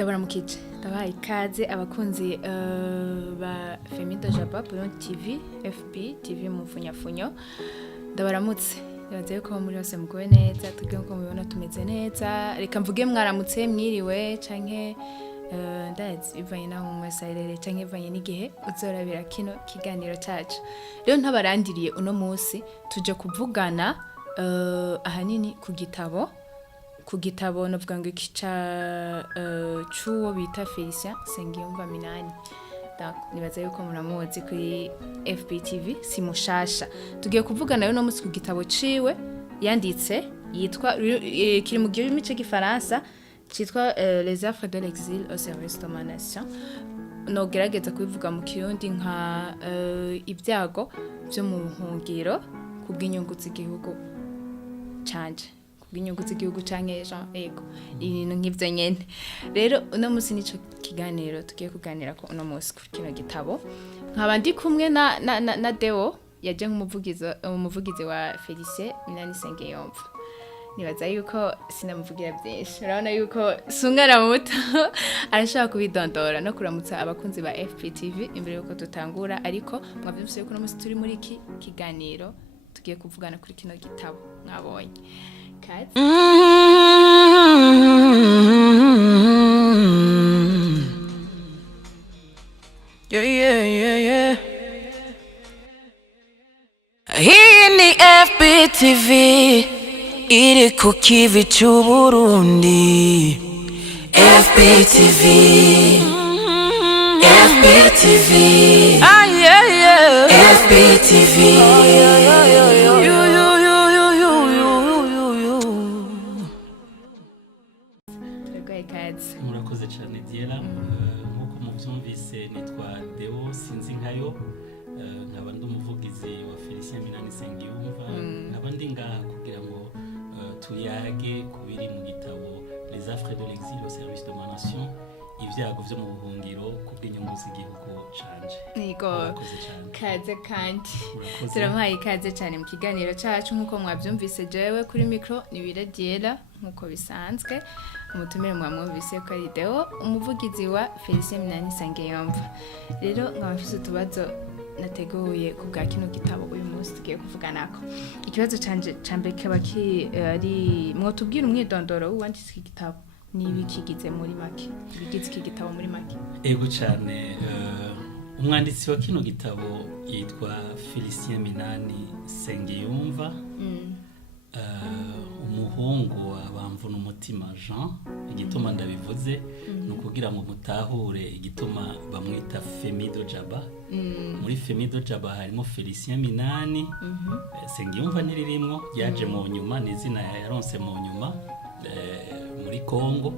Ndabaramukije ndabaye ikaze abakunzi ba Femido Jaba Burundi TV FB TV mu funyafunyo ndabaramutse yaze ko muri hose mugoye neza tugire ko mubibona tumeze neza reka mvuge mwaramutse mwiriwe canke ndazi ivanye naho mwesayirere canke ivanye n'igihe uzorabira kino kiganiro cacu rero ntabarandiriye uno munsi tuje kuvugana ahanini ku gitabo novuga ngo ikica cuwo bita Felicien Sengiyumva Minani nibaza yuko muramuzi kuri FBTV si mushasha tugiye kuvugana rero no musi ku gitabo ciwe yanditse yitwa kiri mu gihe cy'igifaransa cyitwa Les Affres de l'exil au service de ma nation no gerageza kubivuga mu kirundi nka ibyago byo mu buhungiro kubw'inyungu z'igihugu canje inyungu z'igihugu canke Jean ego ibintu nk'ivyo nyene rero uno musi nico kiganiro tugiye kuganira ko uno musi kuri kino gitabo nkaba ndi kumwe na Deo yaje nk'umuvugizi wa Felicien Minani Sengiyumva nibaza yuko sinamuvugira byinshi urabona yuko sungara muto arashaka kubidondora no kuramutsa abakunzi ba FPTV imbere yuko tutangura ariko mwavyumvise yuko uno musi turi muri iki kiganiro tugiye kuvugana kuri kino gitabo mwabonye Yeah. Hii ni FBTV iri ku kivi c'Uburundi. FBTV FBTV murakoze cyane Diela nkuko muvyumvise nitwa Deo sinzi nkayo nkaba ndumuvugizi wa Felicien Minani Sengiyumva nkaba ndi ngaha kugira ngo tuyage kubiri mu gitabo Les Affres de l'exil au service de ma nation ibyago byo mu buhungiro kubw'inyungu z'igihugu canje nigo kaze kandi turamuhaye ikaze cyane mu kiganiro cyacu nkuko mwavyumvise jewe kuri micro nibire Diela nkuko bisanzwe umutumire mwamwumvise ko ari Deo umuvugizi wa Felicien Minani Sengiyumva rero nkabafise utubazo nateguye ku bwa kino gitabo uyu munsi tugiye kuvuganako ikibazo canje cambe kaba ari mwotubwira umwidondoro wanditse iki gitabo nibi kigize muri make bigize iki gitabo muri make ego cyane umwanditsi wa kino gitabo yitwa Felicien Minani Sengiyumva umuhungu wa Bamvuna umutima Jean igituma ndabivuze no kugira ngo mutahure igituma bamwita Femido Jaba muri Femido Jaba harimo Felicien Minani Sengiyumva niririmwo yaje mu nyuma n'izina yaronse mu nyuma muri Kongo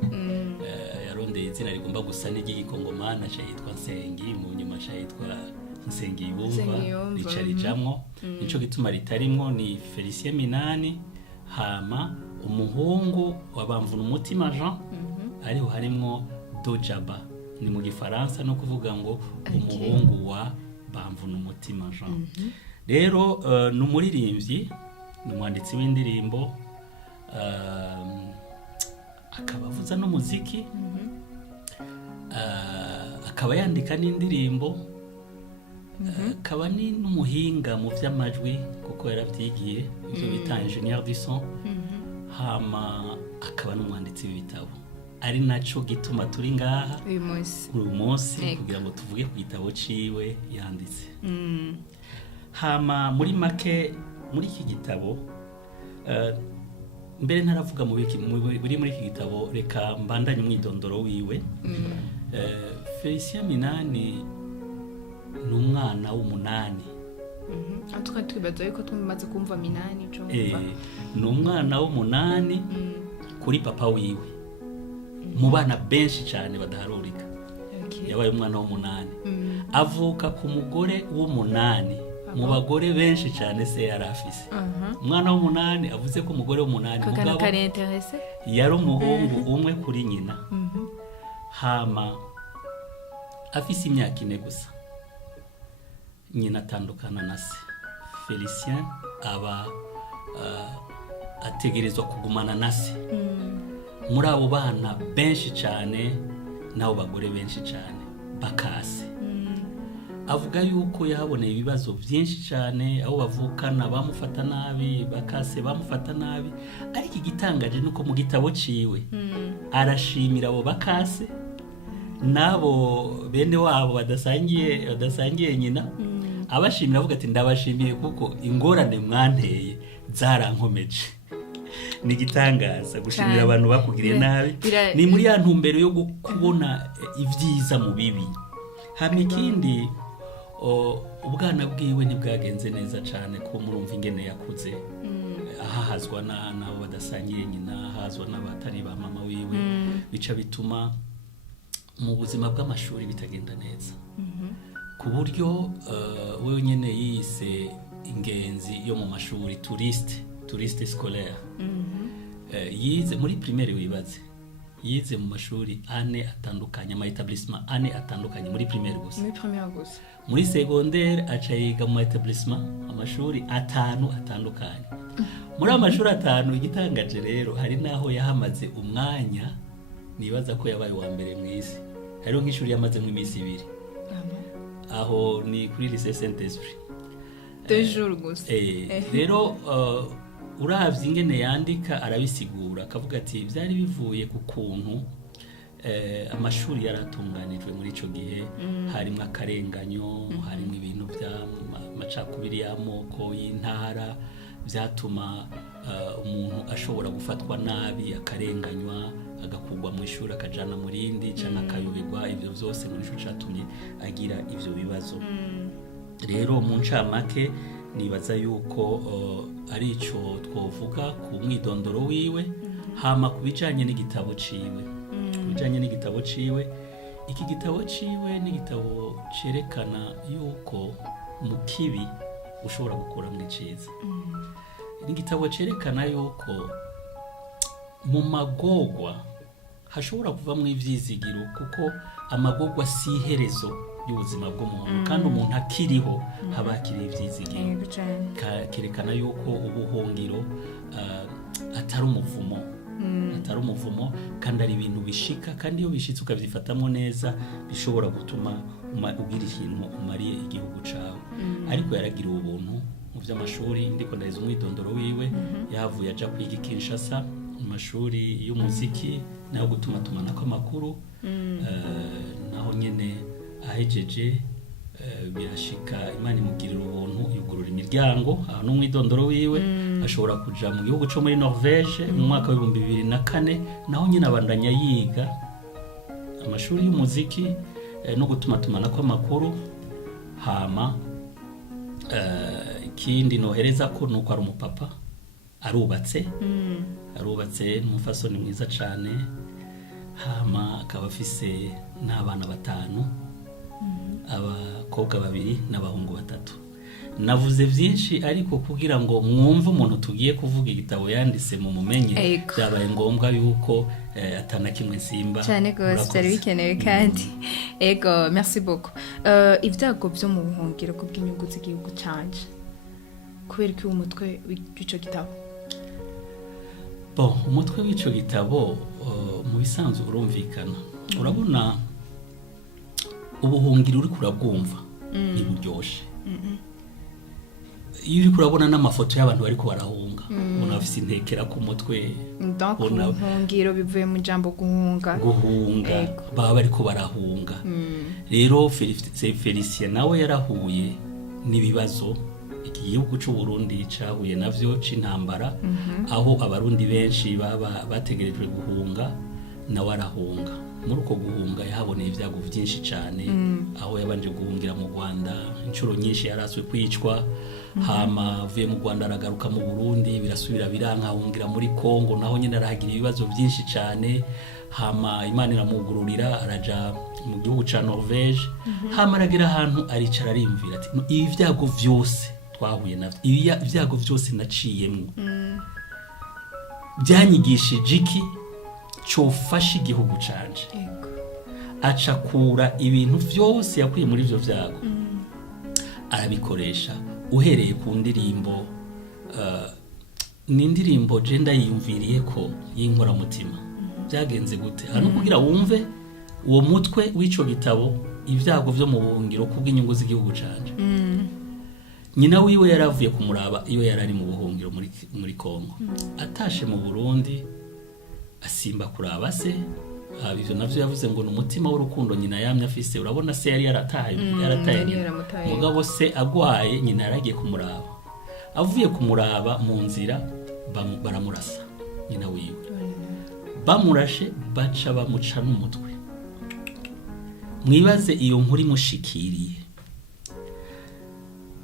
yarondeye izina rigomba gusa n'igikongomana cyitwa Sengi mu nyuma cyitwa Sengiyumva ricarijamwo nico gituma ritarimwo ni Felicien Minani hama umuhungu wa Bamvuna umutima Jean ariho harimwo Dojaba ni mu gifaransa no kuvuga ngo umuhungu wa Bamvuna umutima Jean rero numuririmbyi numwanditsi w'indirimbo akaba avuza no muziki akaba yandika n'indirimbo akaba ni n'umuhinga mu vy'amajwi kuko yaravyigiye ivyo bita ingénieur du son hama akaba n'umwanditsi w'ibitabo ari naco gituma turi ngaha uyu munsi kugira ngo tuvuge ku gitabo ciwe yanditse hama muri make muri iki gitabo mbere ntaravuga buri muri iki gitabo reka mbandanye umwidondoro wiwe Felicien Minani n'umwana w'umunani atuka twibaza yuko tumaze kumva Minani cyo n'umwana w'umunani kuri papa wiwe mu bana benshi cyane badaharurika yabaye umwana w'umunani avuka ku mugore w'umunani mu bagore benshi cyane se yarafise umwana w'umunani avuze ko umugore w'umunani mugabo yari umuhungu umwe kuri nyina hama afise imyaka 4 gusa nyina atandukana na se Felicien aba ategerezwa kugumana na se muri abo bana benshi cyane n'abo bagore benshi cyane bakase avuga yuko yahaboneye ibibazo byinshi cyane aho bavukana bamufata nabi bakase bamufata nabi ariko igitangaje nuko mu gitabo ciwe arashimira abo bakase nabo bene wabo badasangiye nyina abashimira avuga ati ndabashimiye kuko ingorane mwanteye zarankomeje ni gitangaza gushimira abantu bakugiriye nabi ni muri ya ntumbero yo kubona ibyiza mu bibi hama ikindi ubwana bwiwe ntibwagenze neza cyane ko murumva ingene yakuze ahahazwa n'abo badasangiye nyina ahazwa n'abatari ba mama wiwe bica bituma mu buzima bw'amashuri bitagenda neza ku buryo wewe nyene yise ingenzi yo mu mashuri touriste scolaire yize muri primaire wibaze yize mu mashuri ane atandukanye ama établissement ane atandukanye muri primaire gusa muri secondaire aca yiga mu établissement amashuri atanu atandukanye muri amashuri atanu igitangaje rero hari naho yahamaze umwanya nibaza ko yabaye wa mbere mu isi hariho nk'ishuri yamaze mu iminsi 2 aho ni kuri lycée Saint-Esprit 2 jours gusa rero uravye ingene yandika arabisigura akavuga ati byari bivuye ku kuntu amashuri yaratunganijwe muri ico gihe harimo akarenganyo harimo ibintu bya macakubiri y'amoko y'intara byatuma umuntu ashobora gufatwa nabi akarenganywa agakugwa mu ishuri akajana mu rindi cyane akayoberwa ibyo byose muri ico catumye agira ivyo bibazo rero mu ncamake nibaza yuko ari ico twovuga ku mwidondoro wiwe hama kubijanye n'igitabo ciwe iki gitabo ciwe n'igitabo cerekana yuko mu kibi ushobora gukura mu ciza n'igitabo cerekana yuko mu magorwa hashobora kuvamwo ivyizigiro kuko amagorwa si iherezo y'ubuzima bw'umuntu kandi umuntu akiriho haba hakiri ivyizigiro kerekana yuko ubuhungiro atari umuvumo kandi ari ibintu bishika kandi iyo bishitse ukavyifatamo neza bishobora gutuma ugira ikintu umariye igihugu cawe ariko yaragiriwe ubuntu mu vy'amashuri ndiko ndaheza umwidondoro wiwe yahavuye aja kwiga Kinshasa mu mashuri y'umuziki naho gutumatumanako amakuru naho nyene ahejeje birashika Imana imugirira ubuntu yugurura imiryango aho n'umwidondoro wiwe ashobora kuja mu gihugu cyo muri Norvège mu mwaka wa 2004 naho nyine abandanya yiga amashuri y'umuziki no gutumatumanako amakuru hama ikindi nohereza ko nuko ari umupapa arubatse n'umufasoni mwiza cyane hama akaba afise n'abana 5 abakobwa 2 n'abahungu 3 navuze byinshi ariko kugira ngo mwumve umuntu tugiye kuvuga igitabo yanditse mu mumenye byabaye ngombwa yuko atana kimwe simba cyane gose cyari bikenewe kandi ego merci beaucoup ibyago byo mu buhungiro kubw'inyungu z'igihugu canje kubera ko umutwe w'ico gitabo umutwe w'ico gitabo mu bisanzwe urumvikana urabona ubuhungiro uri kurabwumva ni buryoshe iyo uri kurabona n'amafoto y'abantu bariko barahunga ubona bafise intekera ku mutwe ubuhungiro bivuye mu jambo guhunga baba bariko barahunga rero Felicien nawe yarahuye n'ibibazo igihugu cy'u Burundi cahuye navyo c'intambara aho abarundi benshi baba bategerejwe guhunga nawe arahunga muri uko guhunga yahaboneye ibyago byinshi cyane aho yabanje guhungira mu Rwanda inshuro nyinshi yaraswe kwicwa hama avuye mu Rwanda aragaruka mu Burundi birasubira biranka ahungira muri Kongo naho nyine arahagira ibibazo byinshi cyane hama Imana iramugururira araja mu gihugu ca Norvège hama aragira ahantu aricara arimvira ati ibi byago byose twahuye navyo ibi byago byose naciyemwe byanyigishije iki cyofasha igihugu canje acakura ibintu byose yakuye muri ivyo vyago arabikoresha uhereye ku ndirimbo ni indirimbo je ndayiyumviriye ko y'inkoramutima byagenze gute hano kugira wumve uwo mutwe w'ico gitabo ibyago vyo mu buhungiro kubw'inyungu z'igihugu canje. Nyina wiwe yaravuye kumuraba iyo yarari mu buhungiro muri Kongo. Atashe mu Burundi asimba kuraba se, ivyo navyo yavuze ngo n'umutima w'urukundo nyina yamye afise. Urabona se yari yarataye mugabo se agwaye, nyina yaragiye kumuraba. Avuye kumuraba mu nzira baramurasa nyina wiwe. Bamurashe baca bamuca n'umutwe. Mwibaze iyo nkuru imushikiriye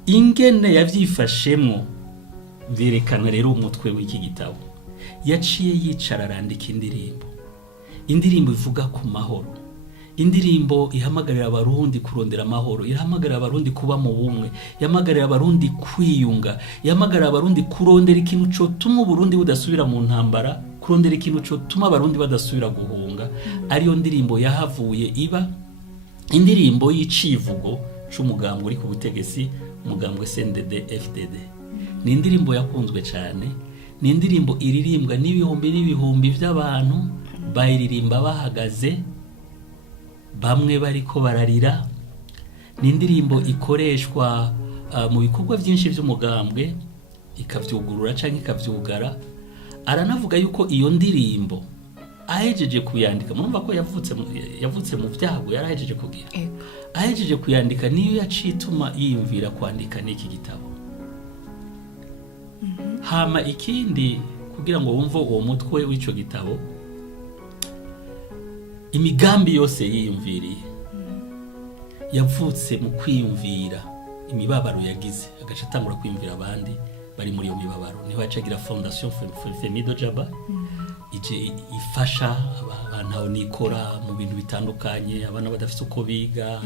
ingene yavyifashemwo, berekana rero umutwe w'iki gitabo. Yaciye yicara arandika indirimbo ivuga ku mahoro, indirimbo ihamagarira abarundi kurondera amahoro, ihamagarira abarundi kuba mu bumwe, ihamagarira abarundi kwiyunga, ihamagarira abarundi kurondera ikintu cotuma Burundi budasubira mu ntambara, kurondera ikintu cotuma abarundi badasubira guhunga. Ariyo ndirimbo yahavuye iba indirimbo y'icivugo c'umugambwe uri ku butegetsi, umugambwe CNDD FDD. Ni indirimbo yakunzwe cyane, ni indirimbo iririmbwa n'ibihumbi by'abantu, bayiririmba bahagaze, bamwe bariko bararira. Ni indirimbo ikoreshwa mu bikorwa byinshi by'umugambwe, ikavyugurura canke ikavyugara. Aranavuga yuko iyo ndirimbo ahejeje kuyandika, murumva ko yavutse mu byago, yarahejeje kugira ahejeje kuyandika niyo yacituma yiyumvira kwandika n'iki gitabo. Hama ikindi kugira ngo wumve uwo mutwe w'ico gitabo, imigambi yose yiyumviriye yavutse mu kwiyumvira imibabaro yagize, agaca atangura kwiyumvira abandi bari muri iyo mibabaro. Niho yacagira Fondation Femido Jaba ije ifasha abantu aho nikora mu bintu bitandukanye, abana badafite uko biga.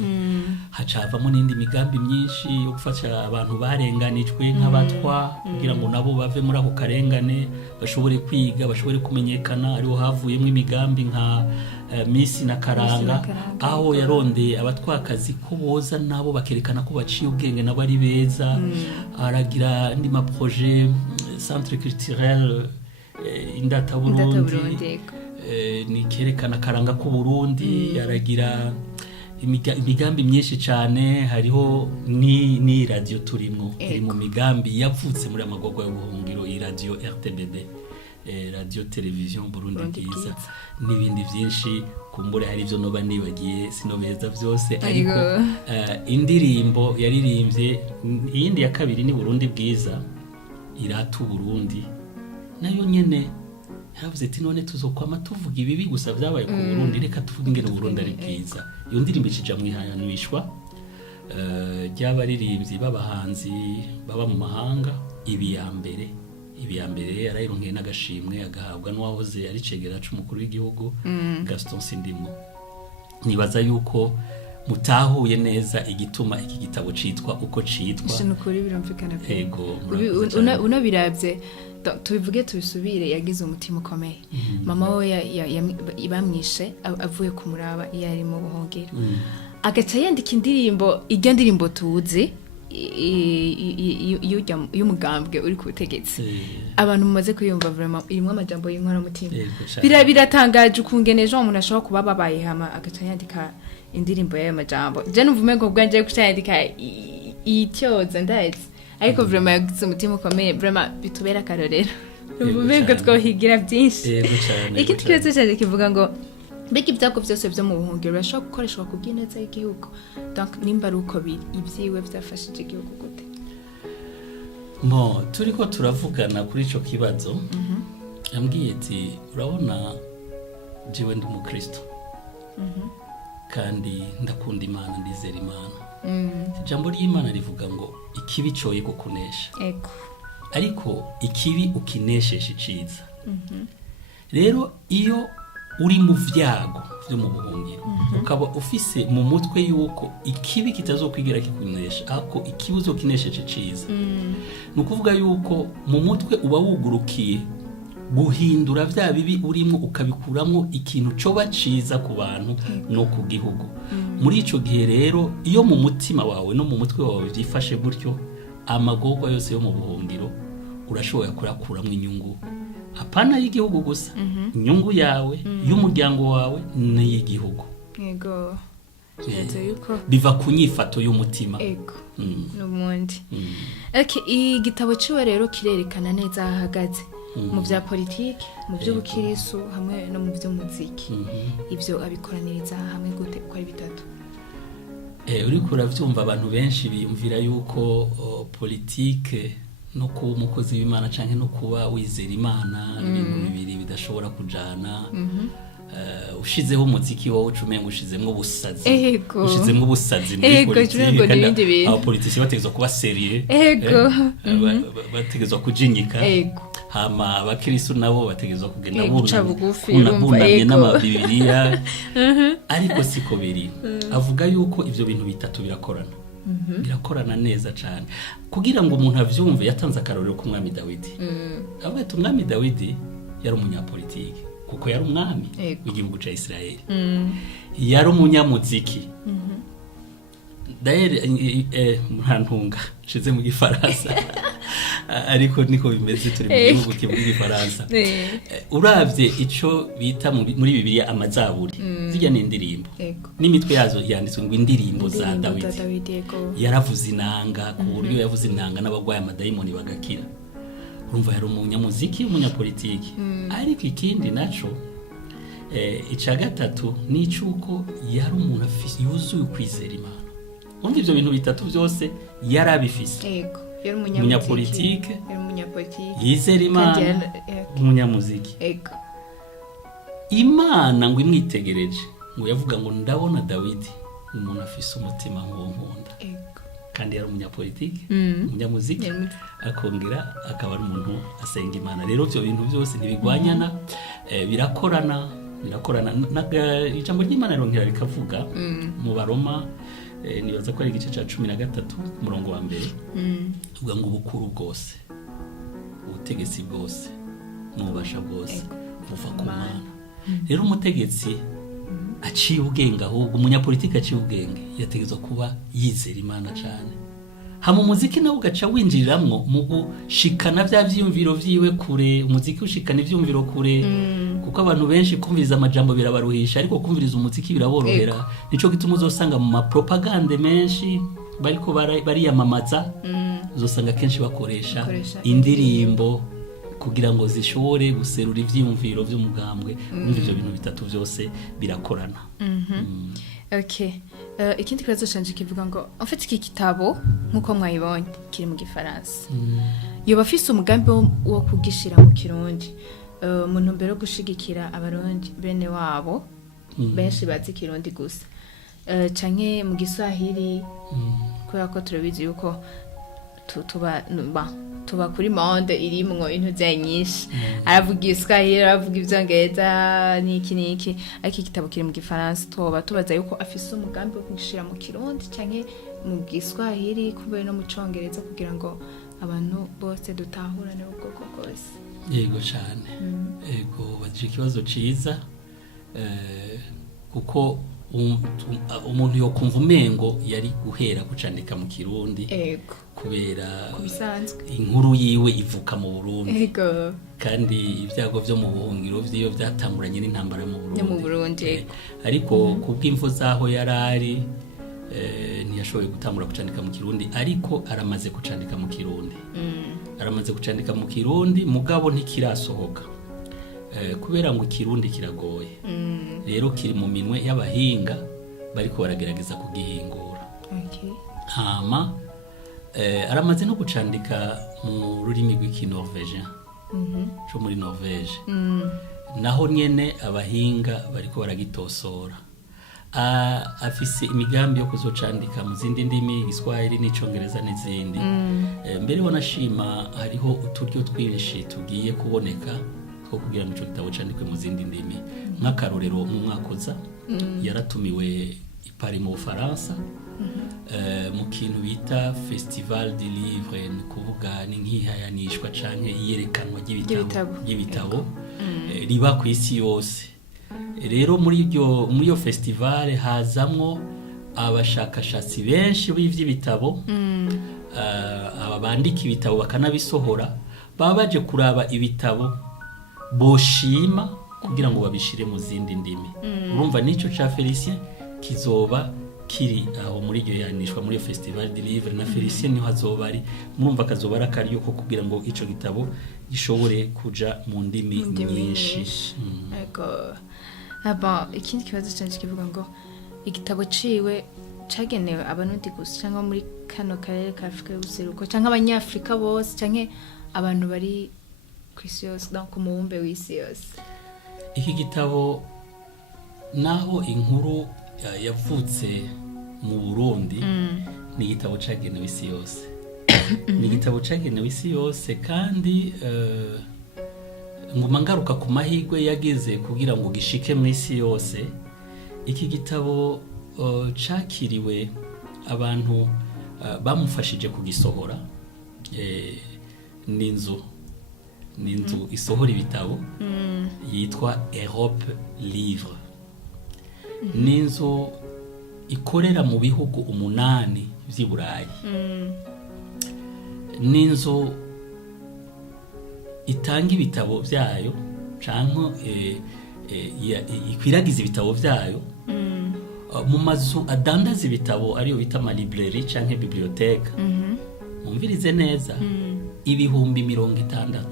Hacavamo n'indi migambi myinshi yo gufasha abantu barenganijwe nk'abatwa, kugira ngo nabo bave muri ako karengane, bashobore kwiga, bashobore kumenyekana. Ariho havuyemo imigambi nka Misi na Karanga, aho yarondeye abatwakazi ko boza nabo bakerekana ko baciye ubwenge nabo ari beza. Aragira indi ma projet centre culturel Indata Burundi, ni kerekana karanga ku Burundi. Aragira imigambi myinshi cyane. Hariho ni radio turimo, iri mu migambi yavutse muri amagorwa y'ubuhungiro, i radio RTBB, radio television Burundi Bwiza, n'ibindi byinshi. Kumbure hari ivyo noba nibagiye, sinobeza vyose, ariko indirimbo yaririmbye iyindi ya kabiri ni Burundi Bwiza, iratu Burundi, nayo nyene yaravuze ati none tuzokwama tuvuga ibibi gusa vyabaye ku Burundi, reka tuvuge ingene Burundi ari bwiza. Iyo ndirimbo cija mwihanishwa ry'abaririmbyi b'abahanzi baba mu mahanga. Ibi ya mbere yarayironkeye n'agashimwe, agahabwa n'uwahoze ari cegera c'umukuru w'igihugu Gaston Sindimwo. Nibaza yuko mutahuye neza igituma iki gitabo citwa uko citwa. Sinukuri birumvikana pe. Ego. Unabiravye tubivuge tubisubire, yagize umutima ukomeye. Mama we bamwishe avuye kumuraba yari mu buhungiro. Agaca yandika indirimbo, iryo ndirimbo tuzi y'umugambwe uri ku butegetsi. Abantu mumaze kuyumva vraiment irimo amajambo y'inkora mutima. Biratangaje ukungene Jean umuntu ashobora kuba babaye hama agaca yandika indirimbo y'ayo majambo. Je numvume ngo bwanje kucyandika ityoza ndazi, ariko vraiment yagize umutima ukomeye, vraiment bitubera akarorero. Numvume ngo twohigira byinshi. Iki kibazo cyane kivuga ngo mbega ibyago byose byo mu buhungiro bashobora gukoreshwa ku bw'ineza y'igihugu. Donc nimba ari uko biri, ibyiwe byafashije igihugu gute? Turiko turavugana kuri ico kibazo, yambwiye ati urabona jewe ndi umukristo, kandi ndakunda Imana, ndizera Imana. Ijambo ry'Imana rivuga ngo ikibi coye kukunesha, ariko ikibi ukinesheshe iciza. Rero iyo uri mu vyago byo mu buhungiro, ukaba ufise mu mutwe yuko ikibi kitazokwigira kikunesha, ako ikibi uzokinesheje ciza, nukuvuga yuko mu mutwe uba wugurukiye guhindura vya bibi urimo ukabikuramwo ikintu coba ciza ku bantu no ku gihugu. Muri ico gihe rero iyo mu mutima wawe no mu mutwe wawe byifashe gutyo, amagorwa yose yo mu buhungiro urashobora kurakuramwo inyungu, hapana y'igihugu gusa, inyungu yawe y'umuryango wawe n'iy'igihugu. yego Shiraze yuko biva ku nyifato y'umutima ego n'umundi igitabo ciwe rero kirerekana neza ahagaze mu bya politiki mu by'ubukirisu hamwe no mu by'umuziki ibyo abikoraniriza hamwe gute uko ari bitatu uriko uravyumva abantu benshi biyumvira yuko politike no kuba umukozi w'Imana canke no kuba wizera Imana ibintu bibiri bidashobora kujana ushizeho umuziki wowe ucumenga ushizemwo ubusazi ushizemwo ubusazi muri politike kandi abapolitiki bategezwa kuba serieux bategezwa kujinyika hama abakirisu nabo bategezwa kugenda bunamye n'amabibiriya ariko siko biri avuga yuko ivyo bintu bitatu birakorana neza cyane kugira ngo umuntu avyumve yatanze akarorero ku mwami Dawidi avuga ati umwami Dawidi yari umunyapolitiki kuko yari umwami w'igihugu ca Israeli yari umunyamuziki d'ailleurs murantunga shize mu gifaransa ariko niko bimeze turi mu gihugu kivuga igifaransa uravye ico bita muri Bibiliya amazaburi zijya n'indirimbo n'imitwe yazo yanditswe ngo indirimbo za Dawidi yaravuze inanga ku buryo yavuze inanga n'abagwaye amadayimoni bagakira urumva yari umunyamuziki umunyapolitiki ariko ikindi naco ica gatatu ni cyuko yari umuntu yuzuye kwizera Imana umva ivyo bintu bitatu byose yarabifise yari umunyapolitike yizera Imana umunyamuziki Imana ngo imwitegereje ngo yavuga ngo ndabona Dawidi umuntu afise umutima nk'uwo nkunda kandi yari umunyapolitike umunyamuziki akongera akaba ari umuntu asenga Imana rero byo bintu byose ntibigwanyana birakorana ijambo ry'Imana rongera rikavuga mu Baroma nibaza ko ari igice ca 13 umurongo wa mbere uvuga ngo ubukuru bwose ubutegetsi bwose n'ububasha bwose buva ku Mana rero umutegetsi aciye ubwenge ahubwo umunyapolitiki aciye ubwenge yategezwa kuba yizera Imana cyane hama umuziki nawe ugaca winjiriramwo mu gushikana bya vyiyumviro vyiwe kure umuziki ushikana ivyumviro kure kuko abantu benshi kumviriza amajambo birabaruhisha ariko kumviriza umuziki biraborohera nico gituma uzosanga mu propagande menshi bariko bariyamamaza uzosanga kenshi bakoresha indirimbo kugira ngo zishobore guserura ivyiyumviro vy'umugambwe muri ivyo bintu bitatu byose birakorana ikindi kibazo canje kivuga ngo en fait iki kitabo nkuko mwayibonye kiri mu gifaransa yoba afise umugambi wo kugishira mu kirundi mu ntumbero yo gushigikira abarundi bene wabo benshi bazi kirundi gusa canke mu giswahili kubera ko turabizi yuko tuba kuri monde irimwo intuze nyinshi aravuga igiswahili aravuga ivyongereza niki ariko igitabo kiri mu gifaransa tubaza yuko afise umugambi wo kugishira mu kirundi canke mu giswahili kubera no mu congereza kugira ngo abantu bose dutahurane ubwoko bwose yego cyane yego baje ikibazo ciza kuko umuntu yo kumva umengo yari guhera kucandika mu kirundi kubera inkuru yiwe ivuka mu Burundi kandi ibyago byo mu buhungiro vyiyo byatanguranye n'intambara mu Burundi ariko kubw'imvo zaho yarari ntiyashoboye gutangura kucandika mu kirundi ariko aramaze kucandika mu kirundi mugabo ntikirasohoka kubera ngo ikirundi kiragoye rero kiri mu minwe y'abahinga bariko baragerageza kugihingura hama aramaze no gucandika mu rurimi rw'Ikinorvegien cyo muri Norvege naho nyene abahinga bariko baragitosora afise imigambi yo kuzocandika mu zindi ndimi Igiswahili n'icongereza n'izindi mbere wanashima hariho uturyo twinshi tugiye kuboneka two kugira ngo ico gitabo candikwe mu zindi ndimi nk'akarorero mu mwakoza yaratumiwe i Paris mu Faransa mu kintu bita Festival du Livre ni kuvuga ni nk'ihayanishwa canke iyerekanwa ry'ibitabo riba ku isi yose rero muri iyo festival hazamwo abashakashatsi benshi b'ivy'ibitabo abandika ibitabo bakanabisohora baba baje kuraba ibitabo boshima kugira ngo babishire mu zindi ndimi urumva nico ca Felicien kizoba kiri aho muri iryo yanishwa muri iyo festival du livre na Felicien niho azoba ari murumva kazoba ari akaryo ko kugira ngo ico gitabo gishobore kuja mu ndimi nyinshi ego ikindi kibazo cyanje kivuga ngo igitabo ciwe cagenewe abanundi gusa cyangwa muri kano karere ka Afrika y'ubuseruko cyangwa abanyafrika bose cyangwa abantu bari kw'isi yose donc umubumbe w'isi yose iki gitabo naho inkuru yavutse mu Burundi ni igitabo cagenewe isi yose ni igitabo cagenewe isi yose kandi nguma ngaruka ku mahirwe yageze kugira ngo gishike mu isi yose iki gitabo cakiriwe abantu bamufashije kugisohora n'inzu isohora ibitabo yitwa Europe Livre n'inzu ikorera mu bihugu 8 vy'i Burayi n'inzu itanga ibitabo vyayo canke ikwiragiza ibitabo vyayo mu mazu adandaza ibitabo ariyo bita ama librairie canke bibliothèque mumvirize neza ibihumbi 60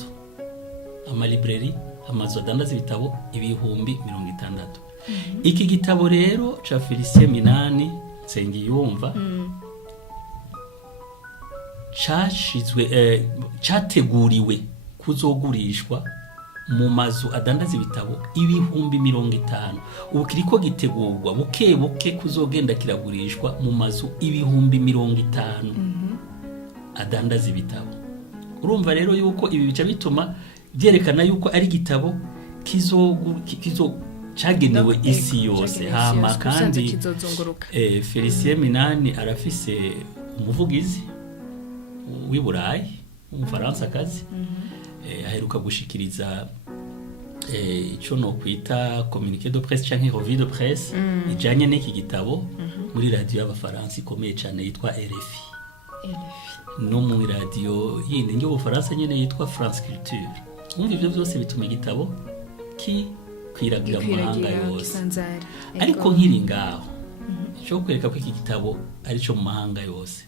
ama librairie amazu adandaza ibitabo ibihumbi 60 iki gitabo rero ca Felicien Minani Nsengiyumva categuriwe kuzogurishwa mu mazu adandaza ibitabo ibihumbi 50 ubu kiriko gitegurwa buke buke kuzogenda kiragurishwa mu mazu ibihumbi 50 adandaza ibitabo urumva rero yuko ibi bica bituma byerekana yuko ari gitabo kizo cagenewe isi yose hama kandi Felicien Minani arafise umuvugizi w'i Burayi umufaransa kazi aheruka gushikiriza ico no kwita communiqué de presse canke revue de presse ijanye n'iki gitabo muri radio y'abafaransa ikomeye cyane yitwa RFI no muri radio yindi nyo Bufaransa nyene yitwa France Culture umva ivyo byose bituma igitabo kwiragira mu mahanga yose ariko nkiri ngaho cyo kwereka ko iki gitabo ari cyo mu mahanga yose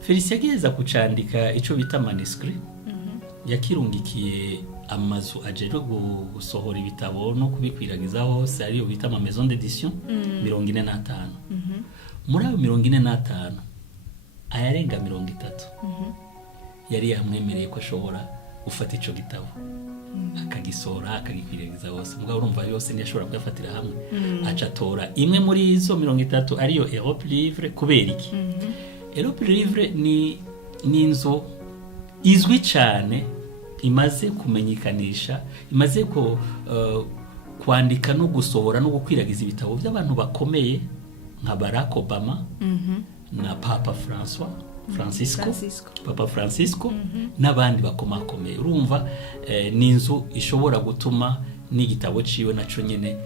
Felicien ageza kucandika ico bita manuscrit yakirungikiye amazu ajeje gusohora ibitabo no kubikwiragiza hose ariyo bita ama maison d'édition 45 muri ayo 45 ayarenga 30 yari yamwemereye ko ashobora gufata ico gitabo akagisora akagikwiragiza hose mugabo urumva yose ntiyashobora kuyafatira hamwe acatora imwe muri izo 30 ariyo Europe Livre kubera iki Europe Livre ni inzo izwi cyane imaze kumenyekanisha imaze ko kwandika no gusohora no gukwiragiza ibitabo by'abantu bakomeye nka Barack Obama na Papa Papa Francisco n'abandi bakomakomeye urumva ni inzu ishobora gutuma n'igitabo ciwe naco nyene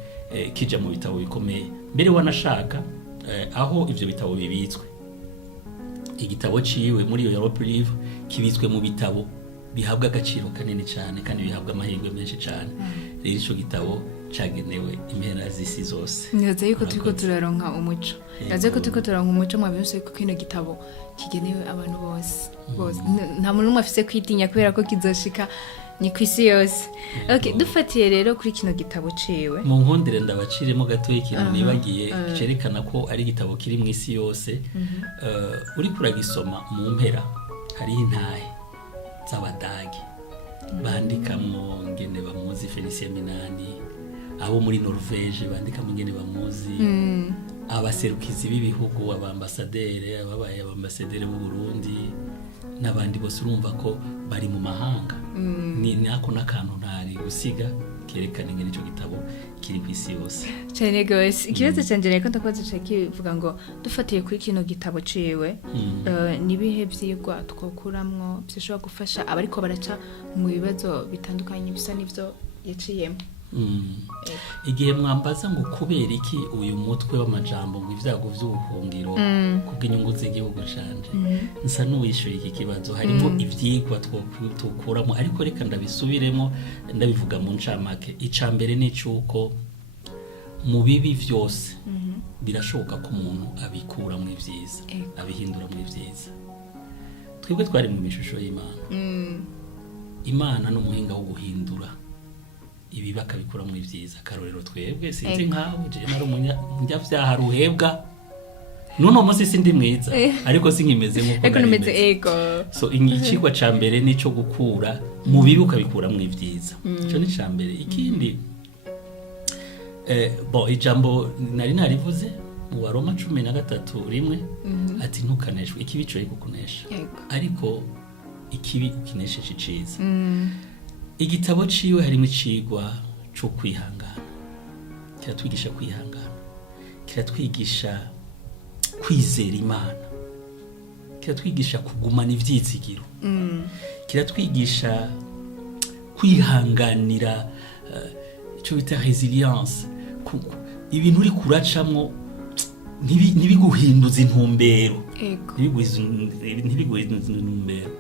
kija mu bitabo bikomeye mbere wanashaka aho ivyo bitabo bibitswe igitabo ciwe muri iyo Europe Livre kibitswe mu bitabo bihabwa agaciro kanini cyane kandi bihabwa amahirwe menshi cyane rero ico gitabo cagenewe impera z'isi zose nyaze yuko turiko turaronka umuco nyaze ko turiko turaronka umuco mu byose ko kino gitabo kigenewe abantu bose nta muntu umwe afise kwitinya kubera ko kizoshika ni kw'isi yose okay dufatiye rero kuri kino gitabo ciwe mu nkundire ndabaciremo gato ikintu nibagiye cerekana ko ari igitabo kiri mu isi yose uri kuragisoma mu mpera hari intahe z'abadagi bandikamwo ngene bamuzi Felicien Minani abo muri Norvege bandikamo ngene bamuzi abaserukizi b'ibihugu abambasadere ababaye abambasadere b'u Burundi n'abandi bose urumva ko bari mu mahanga ni nako nakantu ntari gusiga kerekana ngene ico gitabo kiri kw'isi yose cyane gose ikibazo cyanje reko ndakoze kivuga ngo dufatiye kuri kino gitabo ciwe nibihe vyigwa twokuramwo byashobora gufasha abariko baraca mu bibazo bitandukanye bisa n'ivyo yaciyemo igihe mwambaza ngo kubera iki uyu mutwe w'amajambo ngo ibyago by'ubuhungiro kubw'inyungu z'igihugu canje nsa n'uwishyuye iki kibazo harimo ivyigwa tukuramo ariko reka ndabisubiremo ndabivuga mu ncamake icambere ni cyuko mu bibi byose birashoboka ko umuntu abikura mu byiza abihindura mu byiza twebwe twari mu mishusho y'Imana Imana n'umuhinga wo guhindura ibi bakabikura mu byiza karorero twebwe sinzi nkaho je nari umunyabyaha ruhebwa nuno munsi sindi mwiza ariko sinkimeze nkuko nimeze so ingikigwa ca mbere nico gukura mu bibi ukabikura mu byiza cyo ni ca mbere ikindi ijambo nari narivuze mu Waroma 13:1 ati ntukaneshwe ikibi cyo kukunesha ariko ikibi ukinesheje iciza igitabo ciwe harimo icigwa cyo kwihangana kiratwigisha kwihangana kiratwigisha kwizera Imana kiratwigisha kugumana ivyizigiro kiratwigisha kwihanganira icyo bita resilience ibintu uri kuracamwo ntibiguhinduza intumbero ntibiguhinduza intumbero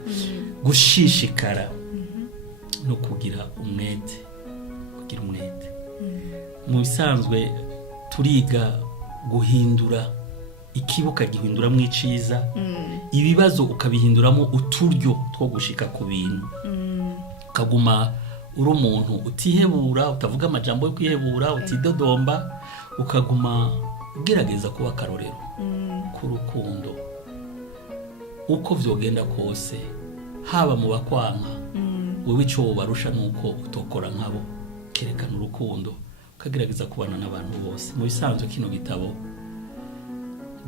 gushishikara no kugira umwete mu bisanzwe turiga guhindura ikibuka gihinduramo iciza ibibazo ukabihinduramo uturyo two gushika ku bintu ukaguma uri umuntu utihebura utavuga amajambo yo kwihebura utidodomba ukaguma ugerageza kuba akarorero k'urukundo uko vyogenda kose haba mu bakwanka wewe ico ubarusha nuko utokora nkabo kerekana urukundo ukagerageza kubana n'abantu bose mu bisanzwe kino gitabo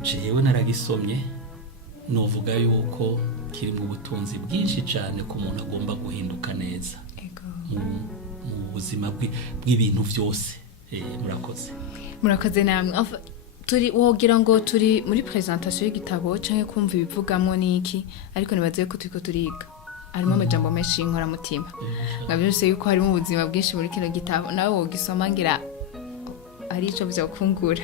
jewe naragisomye novuga yuko kiri mu butunzi bwinshi cyane ko umuntu agomba guhinduka neza mu buzima bw'ibintu byose murakoze namwe turi wogira ngo turi muri presentation y'igitabo canke kumva ibivugamo niki ariko nibaze ko turiko turiga harimo amajambo menshi inkora mutima ngabyose yuko harimo ubuzima bwinshi muri kino gitabo nawe wogisoma ngira ari ico byakungura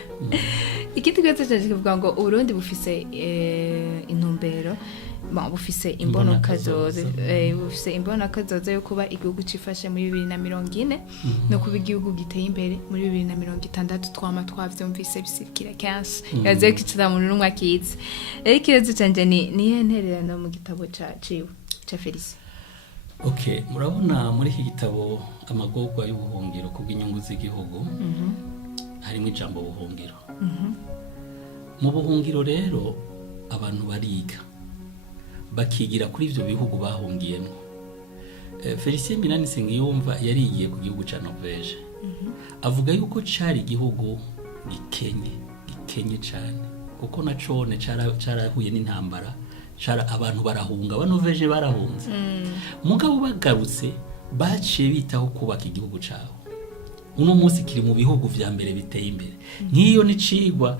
ikindi cyose kivuga ngo Uburundi bufise intumbero bufise imbono kazoza yo kuba igihugu cifashe muri 2040 no kuba igihugu giteye imbere muri 2060 twama twavyumvise bisikira kenshi yaze kicira mu rumwe akize ikibazo canje ni yentererano mu gitabo ciwe cha Felice. Okay, murabona muri iki gitabo amagorwa y'ubuhungiro kubw'inyungu z'igihugu harimo ijambo buhungiro mu buhungiro rero abantu bariga bakigira kuri ivyo bihugu bahungiyemo Felicien Minani Sengiyumva yarigiye ku gihugu ca Norvège avuga yuko cari igihugu gikenye cyane kuko nacone carahuye n'intambara abantu barahunga Norvège barahunze mugabo bagarutse baciye bitaho kubaka igihugu cabo uno munsi kiri mu bihugu vya mbere biteye imbere nk'iyo nicigwa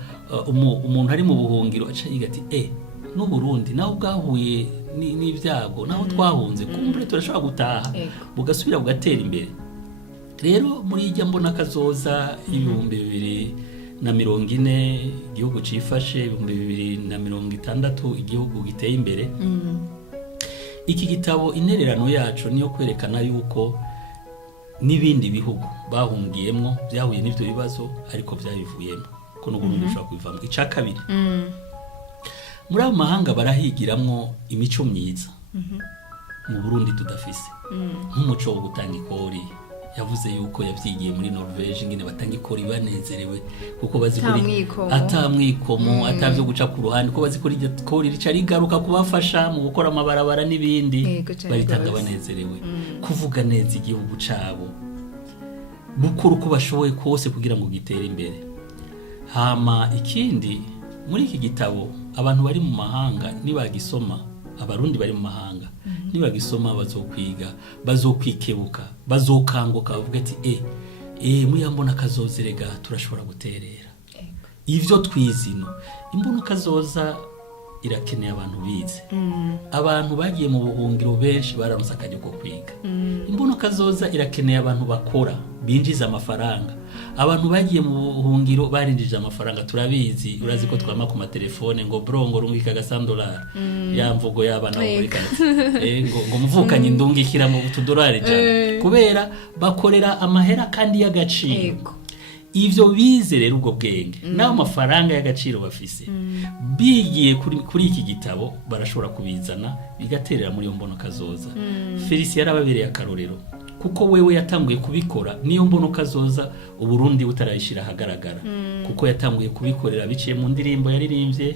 umuntu ari mu buhungiro aca yiga ati no Burundi naho bwahuye n'ibyago naho twahunze kumbre turashobora gutaha bugasubira bugatera imbere rero muri ijya mbona kazoza 2040 igihugu cifashe 2060 igihugu giteye imbere iki gitabo intererano yacu niyo kwerekana yuko n'ibindi bihugu bahungiyemo byahuye n'ivyo bibazo ariko byabivuyemo ko no Burundi ushobora kubivamo ica kabiri muri abo mahanga barahigiramwo imico myiza mu Burundi tudafise nk'umuco wo gutanga ikori yavuze yuko yavyigiye muri Norvège ngene batanga ikori banezerewe kuko bazikuri atamwikomo atavyo guca ku ruhande ko bazikuri ikori rica rigaruka kubafasha mu gukora amabarabara n'ibindi babitanga banezerewe kuvuga neza igihugu cabo bukuru ko bashoboye kose kugira ngo gitere imbere hama ikindi muri iki gitabo abantu bari mu mahanga nibagisoma abarundi bari mu mahanga nibagisoma bazokwiga bazokwikebuka bazokanguka bavuga ati muyambona kazozerega turashobora guterera ivyo twizino imbona kazoza irakeneye abantu bize abantu bagiye mu buhungiro benshi bararonse akajya ko kwiga imbono kazoza irakeneye abantu bakora binjiza amafaranga abantu bagiye mu buhungiro barinjije amafaranga turabizi urazi ko twama ku matelefone ngo brongo rungika $100 ya mvugo y'abana bo muri kati ngo muvukanye ndungikira mu $2 cyane kubera bakorera amahera kandi y'agaciro ivyo bize rero ubwo bwenge naho amafaranga y'agaciro bafise bigiye kuri iki gitabo barashobora kubizana bigaterera muri yo mbono kazoza Felicia yarababereye akarorero kuko wewe yatanguye kubikora niyo mbono kazoza uburundi butarayishira hagaragara kuko yatanguye kubikorera biciye mu ndirimbo yaririmbye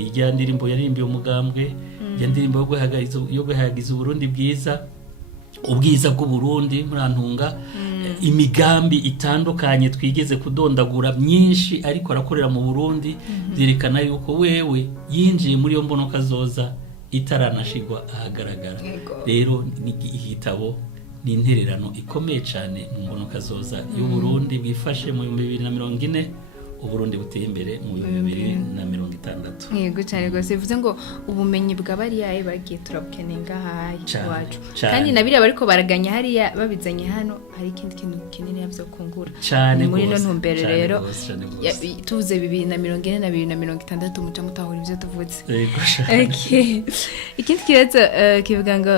ijya ndirimbo yaririmbiye umugambwe ijya ndirimbo yo guhagiza uburundi bwiza ubwiza bw'uburundi murantunga imigambi itandukanye twigeze kudondagura myinshi ariko arakorera mu Burundi byerekana yuko wewe yinjiye muri yo mbono kazoza itaranashigwa ahagaragara rero ni igitabo ni intererano ikomeye cyane mu mbono kazoza y'u Burundi bwifashe mu 2040 Uburundi buteye imbere mu 2060 yego cyane gose bivuze ngo ubumenyi bw'abariya bagiye turabukeneye ngahaye wacu kandi nabiriya bariko baraganya hariya babizanye hano hari ikindi kintu kinini yavyo kungura muri no ntumbere rero tuvuze 2040 na 2060 muca mutahura ivyo tuvuze okay ikindi kibazo kivuga ngo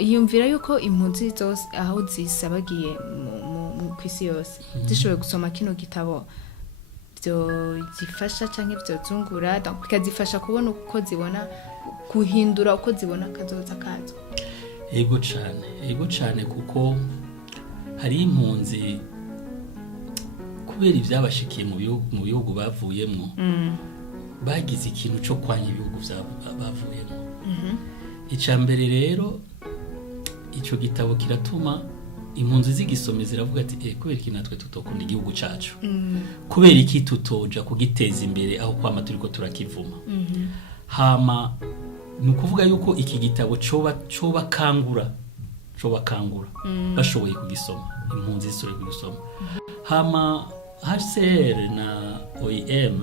yumvira yuko impunzi zose aho zisabagiye mu kwisi yose zishoboye gusoma kino gitabo byo zifasha canke byo zungura donc bikazifasha kubona uko zibona kuhindura uko zibona kazoza kazo ego cyane kuko hari impunzi kubera ivyabashikiye mu bihugu bavuyemo bagize ikintu cyo kwanya ibihugu bavuyemo icambere rero ico gitabo kiratuma impunzi zigisome ziravuga ati kubera iki natwe tutokunda igihugu cacu kubera iki tutoja kugiteza imbere aho kwama turiko turakivuma hama nukuvuga yuko iki gitabo coba kangura bashoboye kugisoma impunzi zishoboye kugisoma hama HCR na OIM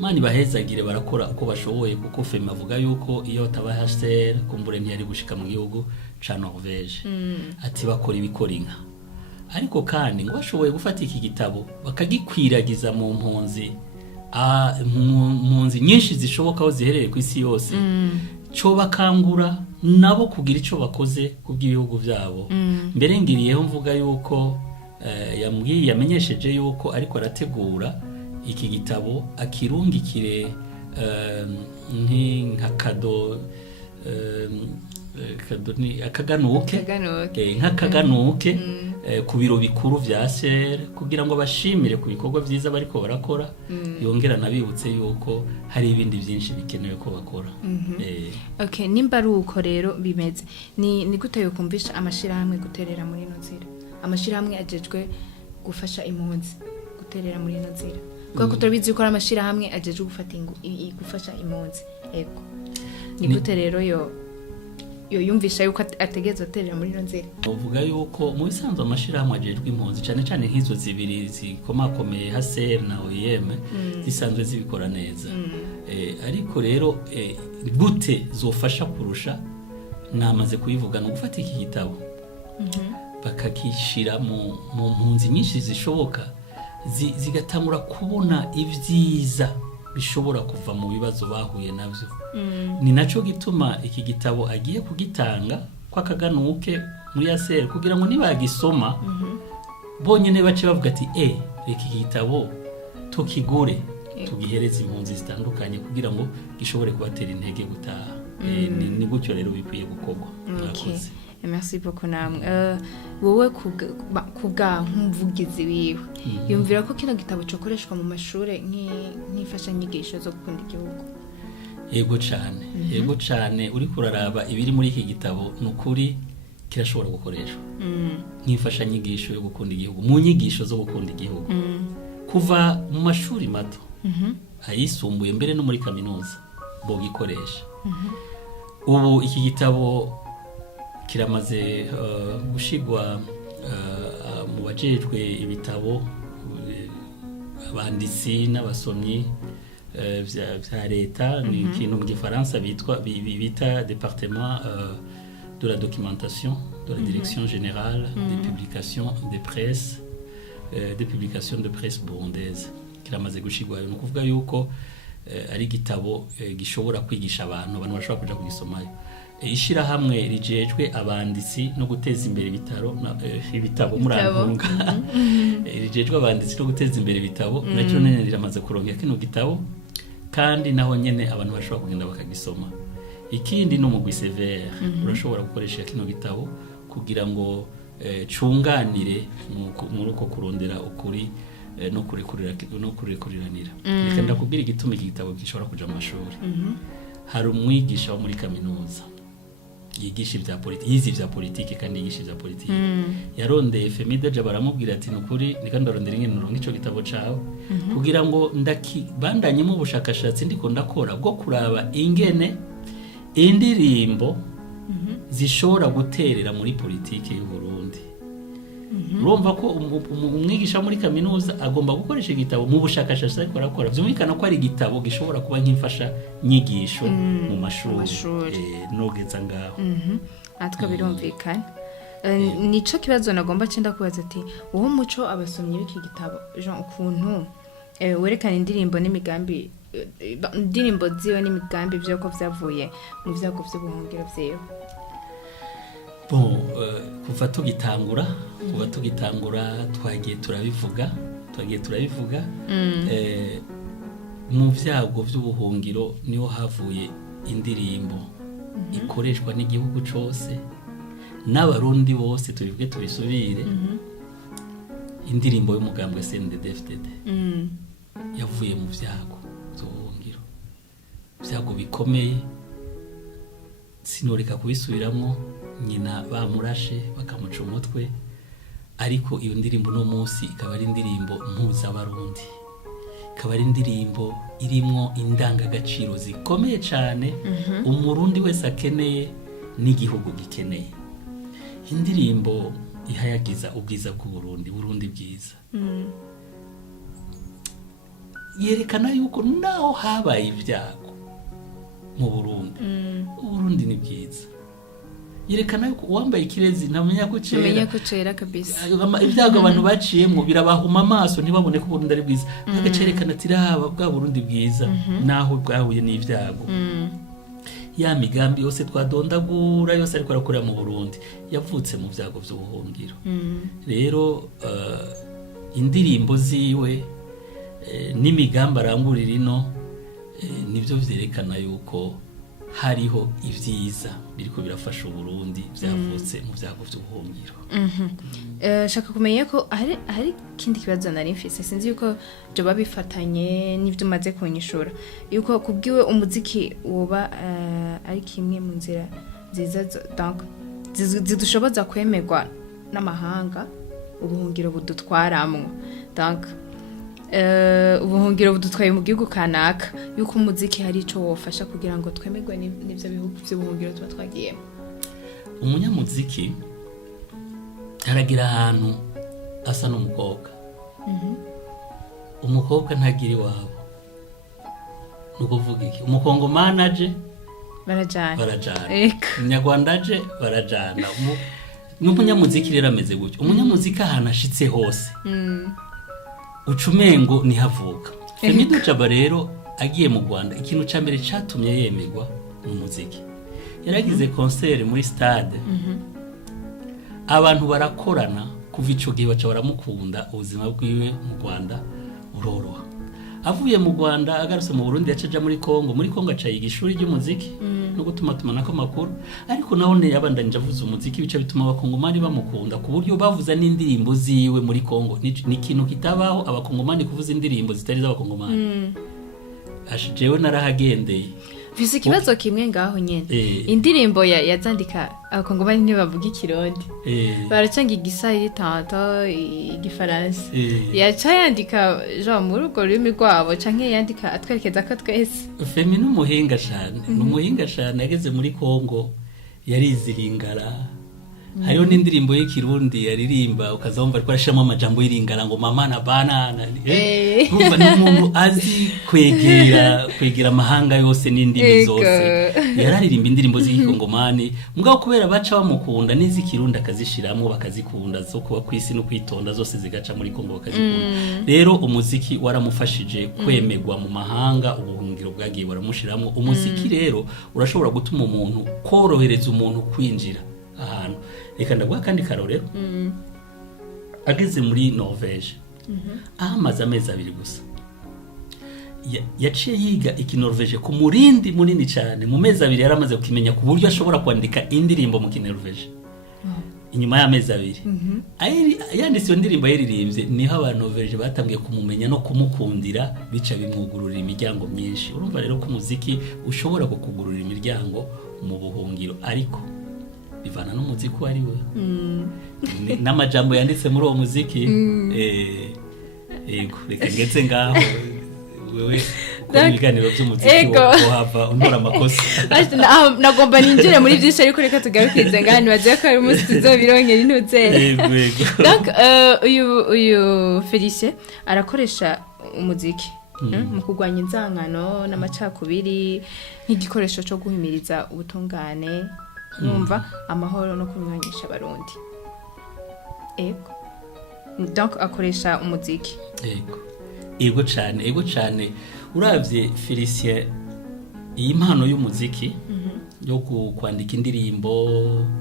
mani bahezagire barakora uko bashoboye kuko FEMA avuga yuko iyo taba HCR kumbure ntiyari gushika mu gihugu ca Norvege ati bakora ibikora inka ariko kandi ngo bashoboye gufata iki gitabo bakagikwiragiza mu mpunzi nyinshi zishoboka aho ziherereye ku isi yose cyo bakangura nabo kugira ico bakoze kubw'ibihugu byabo mbere ngiriyeho mvuga yuko yamenyesheje yuko ariko arategura iki gitabo akirungikire nk'akado nk'akaganuke ku biro bikuru vya SER kugira ngo bashimire ku bikorwa vyiza bariko barakora yongera nabibutse yuko hari ibindi byinshi bikenewe ko bakora okay nimba ari uko rero bimeze ni gute yo kumvisha amashirahamwe guterera muri ino nzira amashirahamwe ajejwe gufasha impunzi guterera muri ino nzira kuko turabizi ko amashirahamwe ajejwe gufasha impunzi ego ni gute rero yo yumvisha yuko ategeza aterera muri ino nzira uvuga yuko mu bisanzwe amashirahamwe ajejwe impunzi cyane cyane nk'izo zibiri zikomakomeye HCR na OIM zisanzwe zibikora neza ariko rero gute zofasha kurusha namaze kuyivuga no gufata iki gitabo bakakishira mu mpunzi nyinshi zishoboka zigatangura kubona ivyiza bishobora kuva mu bibazo bahuye navyo ni naco gituma iki gitabo agiye kugitanga kwa kaganuke muri HCR kugira ngo nibagisoma bonyene bace bavuga ati iki gitabo tukigure tugihereza impunzi zitandukanye kugira ngo gishobore kubatera intege gutaha ni gutyo rero bikwiye gukorwa mwakoze merci beaucoup namwe wowe kuga nk'umuvugizi wiwe yumvira ko kino gitabo cyokoreshwa mu mashure nk'ifasha nyigisho zo gukunda igihugu yego cyane uri kuraraba ibiri muri iki gitabo nukuri kirashobora gukoreshwa nk'ifasha nyigisho yo gukunda igihugu mu nyigisho zo gukunda igihugu kuva mu mashuri mato ayisumbuye mbere no muri kaminuza bo gikoresha ubu iki gitabo kiramaze gushigwa mu bajejwe ibitabo abanditsi n'abasomyi vya leta ni ikintu mu gifaransa bita département de la documentation de la direction générale des publications de presse des publications de presse burundaise kiramaze gushigwayo no kuvuga yuko ari gitabo gishobora kwigisha abantu bashobora kuja kugisomayo ishira hamwe rijejwe abanditsi no guteza imbere ibitabo murantunga rijejwe abanditsi no guteza imbere ibitabo nacyo nene riramaze kuronka kino gitabo kandi naho nyene abantu bashobora kugenda bakagisoma ikindi no mu severe urashobora gukoresha kino gitabo kugira ngo cunganire muri uko kurondera ukuri no kurikuriranira reka ndakubwira igituma iki gitabo gishobora kuja mu mashuri hari umwigisha wo muri kaminuza yigisha ivya politiki yizi vya politiki kandi yigisha ivya politiki yarondeye Femide Jaba baramubwira ati nukuri nikandarondera ingene nuronka ico gitabo cawe kugira ngo bandanye mu bushakashatsi ndiko ndakora bwo kuraba ingene indirimbo zishobora guterera muri politiki y'u Burundi urumva ko umwigisha muri kaminuza agomba gukoresha igitabo mu bushakashatsi ariko arakora byumvikana ko ari igitabo gishobora kuba nk'imfasha nyigisho mu mashuri nogeza ngaho atwa birumvikana nico kibazo nagomba cenda kubaza ati uwo muco abasomyi b'iki gitabo Jean ukuntu werekana indirimbo n'imigambi indirimbo ziwe n'imigambi byoko vyavuye mu vyago vy'ubuhungiro vyewe kuva tugitangura twagiye turabivuga mu vyago vy'ubuhungiro niho havuye indirimbo ikoreshwa n'igihugu cose n'abarundi bose tubivuge tubisubire indirimbo y'umugambwe CNDD-FDD yavuye mu vyago vy'ubuhungiro vyago bikomeye sinoreka kubisubiramwo nyina bamurashe bakamuca umutwe ariko iyo ndirimbo no munsi ikaba ari indirimbo mpuzabarundi ikaba ari indirimbo irimwo indangagaciro zikomeye cyane umurundi wese akeneye n'igihugu gikeneye indirimbo ihayagiza ubwiza bw'Uburundi bwiza yerekana yuko naho habaye ibyago mu Burundi ni bwiza yerekana yuko uwambaye ikirezi ntamenya gucera kabisa ibyago abantu baciyemo birabahuma amaso ntibabone ko Burundi ari bwiza agacerekana ati raba bwa Burundi bwiza naho bwahuye n'ibyago ya migambi yose twadondagura yose ariko arakorera mu Burundi yavutse mu byago by'ubuhungiro rero indirimbo ziwe n'imigambi arangurira ino nibyo vyerekana yuko hariho ivyiza biriko birafasha Burundi byavutse mu byago by'ubuhungiro shaka kumenya ko hari kindi kibazo nari mfise sinzi yuko byo babifatanye n'ivyo maze kunyishura yuko kubwiwe umuziki woba ari kimwe mu nzira nziza donc zidushoboza kwemerwa n'amahanga ubuhungiro budutwaramwo donc ubuhungiro budutwaye mu gihugu kanaka yuko umuziki hari ico wofasha kugira ngo twemerwe n'ivyo bihugu by'ubuhungiro tuba twagiyemo umunyamuziki aragira ahantu asa n'umukobwa umukobwa ntagira iwabo nukuvuga iki umukongo manaje barajana umunyarwanda aje barajana n'umunyamuziki rero ameze gutyo umunyamuziki ahantu ashitse hose ucumengo nihavuka Femide Jaba rero agiye mu Rwanda ikintu ca mbere catumye yemerwa mu muziki yaragize concert muri stade abantu barakorana kuva ico gihe baca baramukunda ubuzima bwiwe mu Rwanda buroroha avuye mu Rwanda agarutse mu Burundi yacaja muri Kongo aca yiga ishuri ry'umuziki no gutuma tumanako makuru ariko naho ne yabandanije avuza umuziki bica bituma abakongomani bamukunda ku buryo bavuza n'indirimbo ziwe muri Kongo ni ikintu kitabaho abakongomani kuvuza indirimbo zitari z'abakongomani jewe narahagendeye Visi ikibazo kimwe ngaho nyene indirimbo yazandika abakongomani ntibavuga ikirundi baracanga igiswahili tanto igifaransa yaca yandika jo muri urwo rurimi rwabo canke yandika atwerekeza ko twese Femi n'umuhinga cane n'umuhinga cane yageze muri Kongo yarizihingara hariho n'indirimbo y'ikirundi yaririmba ukazumva ariko arashiramo amajambo y'iringana ngo mama na banana urumva n'umuntu azi kwegera amahanga yose n'indimi zose yararirimba indirimbo z'ikongomani mugabo kubera baca bamukunda n'iz'ikirundi akazishiramo bakazikunda zo kuba kwisi no kwitonda zose zigaca muri Kongo bakazikunda rero umuziki waramufashije kwemegwa mu mahanga ubuhungiro bwagiye baramushiramo umuziki rero urashobora gutuma umuntu korohereza umuntu kwinjira ahantu reka ndaguha kandi karorero ageze muri Norvège amaze amezi 2 gusa yaciye yiga ikinorvege ku murindi munini cyane mu mezi 2 yaramaze kukimenya ku buryo ashobora kwandika indirimbo mu kinorvege inyuma y'amezi 2 yanditse iyo ndirimbo yaririmbye niho abantu Norvège batangiye kumumenya no kumukundira bica bimwugururira imiryango myinshi urumva rero ko umuziki ushobora kukugururira imiryango mu buhungiro ariko bivana n'umuziki wari we n'amajambo yanditse muri uwo muziki yego reka ngetse ngaho wewe ukora ibiganiro by'umuziki wohava untora amakosa nagomba ninjire muri byinshi ariko reka tugarukize ngani bagiye ko ari umunsi tuzobironkera intuzere donc uyu Félicien arakoresha umuziki mu kurwanya inzangano n'amacakubiri nk'igikoresho cyo guhimiriza ubutungane numva amahoro no kunywanisha abarundi donc akoresha umuziki ego cyane uravye Félicien iyi mpano y'umuziki yo kwandika indirimbo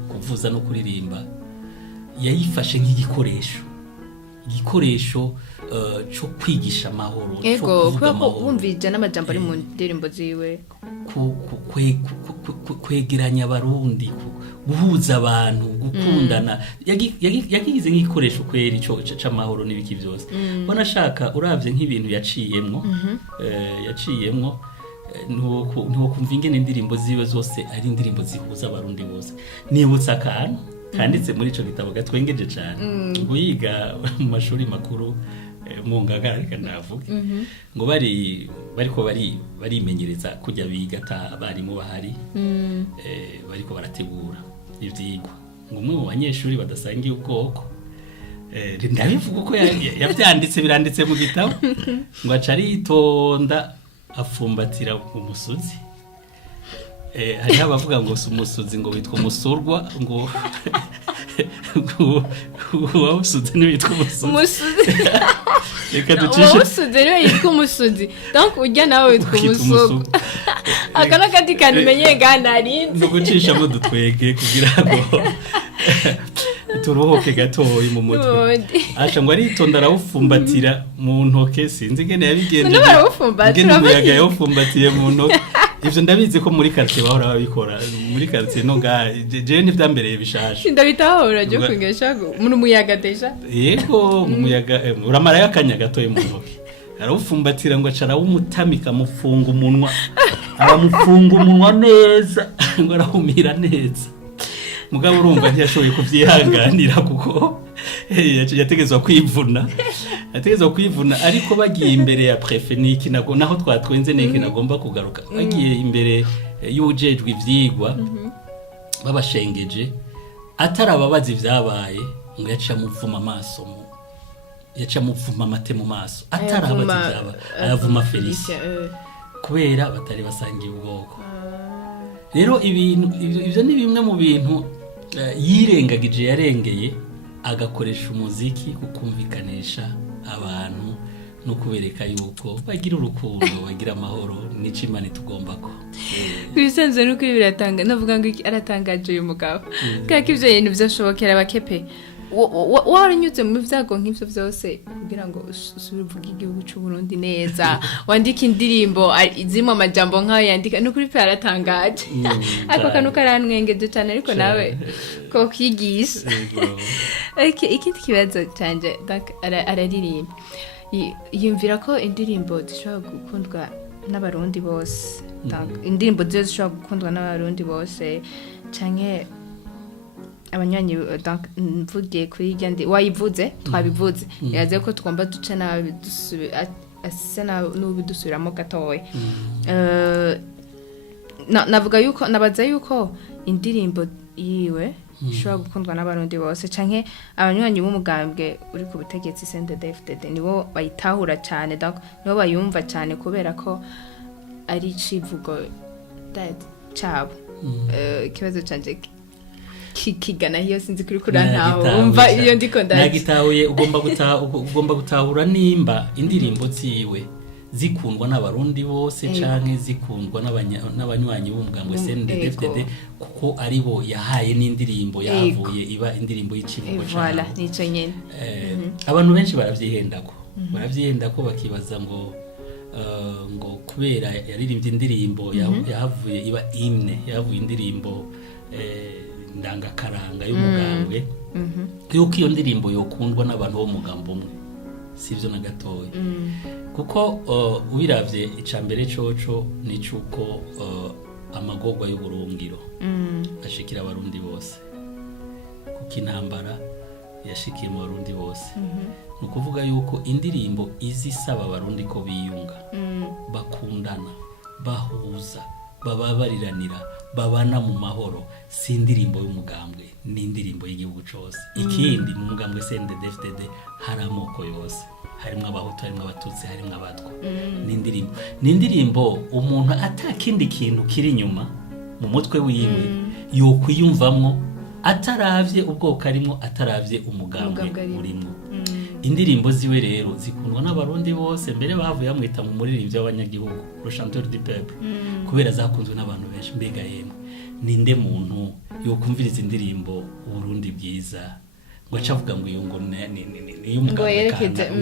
kuvuza no kuririmba yayifashe nk'igikoresho cyo kwigisha amahoro ego kuko bumvije n'amajambo ari mu ndirimbo ziwe kwegeranya abarundi guhuza abantu gukundana yagize nk'igikoresho kweri cyo c'amahoro n'ibiki byose banashaka uravye nk'ibintu yaciyemwo ntukumva ingene indirimbo ziwe zose ari indirimbo zihuza abarundi bose nibutsa akantu kanditse muri ico gitabo gatwengeje cyane ngo yiga mu mashuri makuru mu Ngagara reka ndavuga ngo bariko barimenyereza kujya biga abarimu bahari bariko barategura ivyigwa ngo umwe mu banyeshuri badasangiye ubwoko ndabivuga uko yavyanditse biranditse mu gitabo ngo aca aritonda afumbatira umusozi hariho abavuga ngo si umusozi ngo witwa umusurwa ngo wawusuze ntiwitwa umusozi reka ducishe wawusuze niwe yitwa umusozi donc ujya nawe witwa umusurwa aka n'akandi kantu umenye ngana arinze no gucishamo dutwege kugira ngo turuhuke gatoyi mu mutwe asha ngo aritonda arawufumbatira mu ntoke sinzi ngene yabigenje ngene umuyaga yawufumbatiye mu ntoke ivyo ndabizi ko muri quartier bahora babikora muri quartier no nga je ni vyambereye bishasha ndabitahora ryo kungesha mu muyaga deja yego mu muyaga uramara yakanya gatoye mu ntoke arawufumbatira ngo acara wumutamika mufunga umunwa aramufunga umunwa neza ngo arahumira neza mugabo urumva ntiyashoboye kuvyihanganira kuko yategezwa kwivuna ariko bagiye imbere ya prefe niki naho twatwenze niki nagomba kugaruka bagiye imbere y'ujejwe ivyigwa babashengeje atarababazi vyabaye ngo yaca muvuma amaso yaca muvuma amate mu maso atarabazi vyaba ayavuma Félicien kubera batari basangiye ubwoko rero ivyo ni bimwe mu bintu yirengagije yarengeye agakoresha umuziki kukumvikanisha abantu no kubereka yuko bagira urukundo bagira amahoro n'icimani tugomba ko bisanzwe nuko biratanga navuga ngo aratangaje uyu mugabo kandi ivyo bintu byashobokera abakepe waranyuze mu vyago nk'ivyo vyose kugira ngo usubire uvuge igihugu cy'u Burundi neza wandika indirimbo izimo amajambo nk'ayo yandika no kuri pe aratangaje ako kantu karanwengeje cyane ariko nawe ko kwigisha ikindi kibazo canje araririmba yumvira ko indirimbo zishobora gukundwa n'abarundi bose indirimbo zishobora gukundwa n'abarundi bose canke abanywanyi mvugiye kuri igandi wayivuze twabivuze yaze ko tugomba duce nabi asa n'ubidusubiramo gatoya navuga yuko nabaza yuko indirimbo yiwe ishobora gukundwa n'abarundi bose canke abanywanyi b'umugambwe uri ku butegetsi CNDD-FDD nibo bayitahura cyane donc nibo bayumva cyane kubera ko ari civugo cabo ikibazo canje kigana hiyo sinzi kuri kurantaho umva iyo ndiko ndaje nagitahuye ugomba gutahura nimba indirimbo ziwe zikundwa n'abarundi bose canke zikundwa n'abanywanyi b'umugambwe CNDD-FDD kuko aribo yahaye n'indirimbo yavuye iba indirimbo y'icivugo cyane voilà nico nyene abantu benshi baravyihendako bakibaza ngo kubera yaririmbye indirimbo yahavuye iba hymne yahavuye indirimbo ndangakaranga y'umugambwe yuko iyo ndirimbo yokundwa n'abantu bo mugambo umwe sivyo na gatoya kuko ubiravye icambere coco ni cuko amagorwa y'uburungiro ashikira abarundi bose kuko intambara yashikiye mu barundi bose nukuvuga yuko indirimbo izisaba abarundi ko biyunga bakundana bahuza bababariranira babana mu mahoro si indirimbo y'umugambwe ni indirimbo y'igihugu cose ikindi mu mugambwe CNDD-FDD hari amoko yose harimwo abahutu harimwo abatutsi harimwo abatwa ni indirimbo umuntu atakindi kintu kiri inyuma mu mutwe wiwe yokwiyumvamwo ataravye ubwoko arimwo ataravye umugambwe urimwo indirimbo ziwe rero zikundwa n'abarundi bose mbere bavuye bamwita mu muririmbyi w'abanyagihugu le chanteur du peuple kubera zakunzwe n'abantu benshi mbega yemwe ninde muntu yokumviriza indirimbo uburundi bwiza ngo acavuga ngo iyo ngo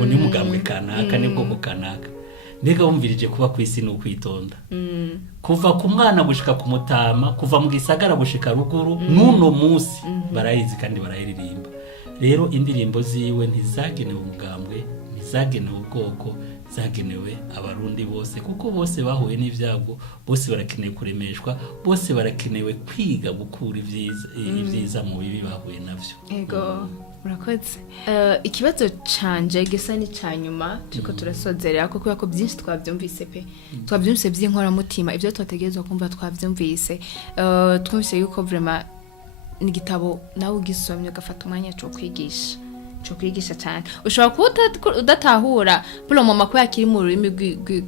ni umugambwe kanaka ni bwoko kanaka mbega wumvirije kuba kw'isi ni ukwitonda kuva ku mwana gushika ku mutama kuva mu gisagara gushika ruguru n'uno munsi barayizi kandi barayiririmba rero indirimbo ziwe ntizagenewe umugambwe ntizagenewe ubwoko zagenewe abarundi bose kuko bose bahuye n'ivyago bose barakenewe kuremeshwa bose barakenewe kwiga gukura ivyiza mu bibi bahuye navyo ego murakoze ikibazo canje gisa ni canyuma turiko turasozerera kuko yako byinshi twavyumvise pe twavyumvise by'inkoramutima ivyo twategerezwa kumva twavyumvise twumvise yuko vraiment ni gitabo nawe ugisomye ugafata umwanya cyo kwigisha cyane ushobora kuba udatahura polo mama ko yakiri mu rurimi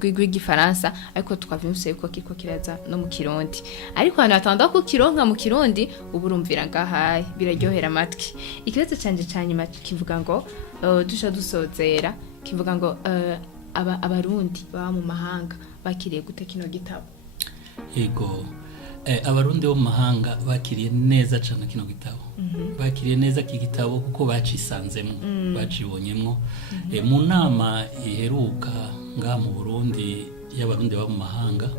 rw'igifaransa ariko twavyumvise yuko kiko kiraza no mu kirundi ariko hano atanda ko kironka mu kirundi uburumvira ngahaye biraryohera amatwi ikibazo canje cyanyuma kivuga ngo dusha dusozera kivuga ngo abarundi baba mu mahanga bakiriye gute kino gitabo yego abarundi bo mu mahanga bakiriye neza cyane kino gitabo bakiriye neza iki gitabo kuko bacisanzemo bacibonyemo mu nama iheruka ngaha mu Burundi y'abarundi bo mu mahanga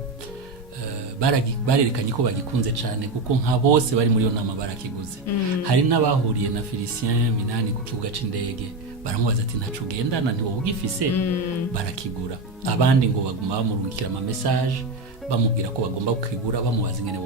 barerekanye ko bagikunze cyane kuko nka bose bari muri iyo nama barakiguze hari n'abahuriye na Felicien Minani ku kibuga c'indege baramubaza ati ntacu ugendana ntiwowe ugifise barakigura abandi ngo baguma bamurungikira ama message bamubwira ko bagomba kukigura bamubaza ingene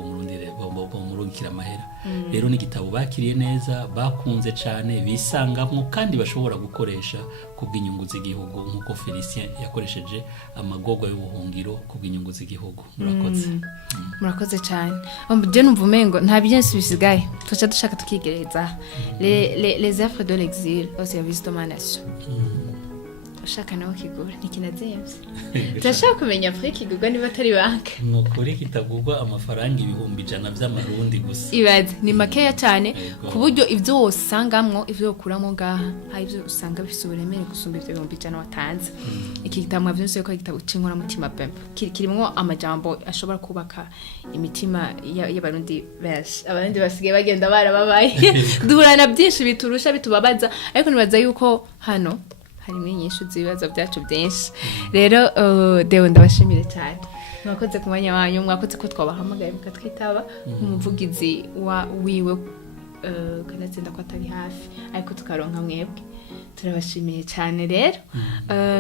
bomurungikira amahera rero ni igitabo bakiriye neza bakunze cyane bisangamwo kandi bashobora gukoresha kubw'inyungu z'igihugu nkuko Felicien yakoresheje amagorwa y'ubuhungiro kubw'inyungu z'igihugu murakoze cyane je numva umengo nta byinshi bisigaye tuca dushaka tukigereza les affres de l'exil au service de ma nation ushaka nawe kigura nikinazemvye turashaka kumenya Afrika kigurwa niba atari banke nukuri kitagurwa amafaranga 100 vy'amarundi gusa ibaze ni makeya cyane ku buryo ivyo wosangamwo ivyo ukuramo ngaha hari ivyo usanga bifise uburemere gusumba ivyo 100 watanze iki gitabo vyose ko igitabo cinkora mutima pempo kirimo amajambo ashobora kubaka imitima y'abarundi benshi abandi basigaye bagenda barababaye duhurana byinshi biturusha bitubabaza ariko nibaza yuko hano harimo inyishu z'ibibazo byacu byinshi rero Deo ndabashimire cyane mwakoze ku mwanya wanyu mwakoze ko twabahamagaye mukatwitaba nk'umuvugizi wiwe kanatsinda ko atari hafi ariko tukaronka mwebwe turabashimiye cyane rero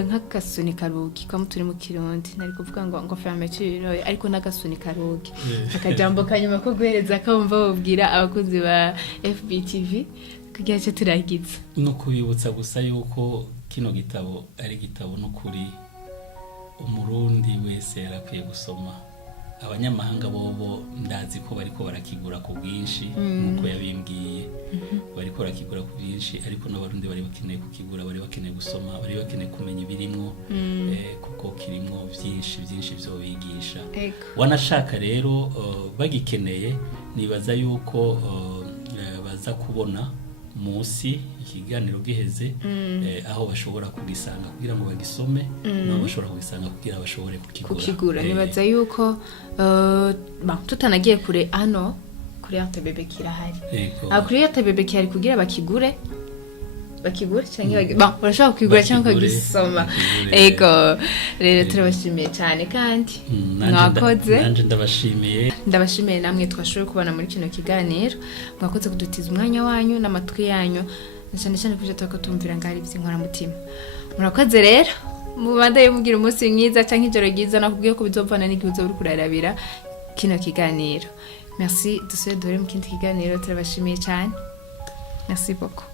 nk'agasuni karugi ko turi mu kirundi nari kuvuga ngo fermeture ariko n'agasuni karugi akajambo kanyuma ko guhereza kamva babwira abakozi ba FBTV kugira cyo turagize no kubibutsa gusa yuko kino gitabo ari gitabo no kuri umurundi wese yarakwiye gusoma abanyamahanga bobo ndazi ko bariko barakigura ku bwinshi nkuko yabimbwiye bariko barakigura ku bwinshi ariko n'abarundi bari bakeneye kukigura bari bakeneye gusoma bari bakeneye kumenya ibirimwo kuko kirimwo byinshi byo bigisha wanashaka rero bagikeneye nibaza yuko baza kubona musi ikiganiro giheze aho bashobora kugisanga kugira ngo bagisome no bashobora kugisanga kugira bashobore kukigura nibaza yuko tutanagiye kure hano kuri RTBB kirahari kuri RTBB kirahari kugira bakigure cyangwa barashaka kukigura cyangwa kugisoma ego rero turabashimiye cyane kandi mwakoze nanje ndabashimiye namwe twashoboye kubana muri kino kiganiro mwakoze kudutiza umwanya wanyu n'amatwi yanyu cyane kuje tukatumvira ngari by'inkora mutima murakoze rero mubande mugira umunsi mwiza cyangwa ijoro ryiza nakubwiye ko bizopfana n'igihe uzoburi kurarabira kino kiganiro merci dusubire dore mu kindi kiganiro turabashimiye cyane merci beaucoup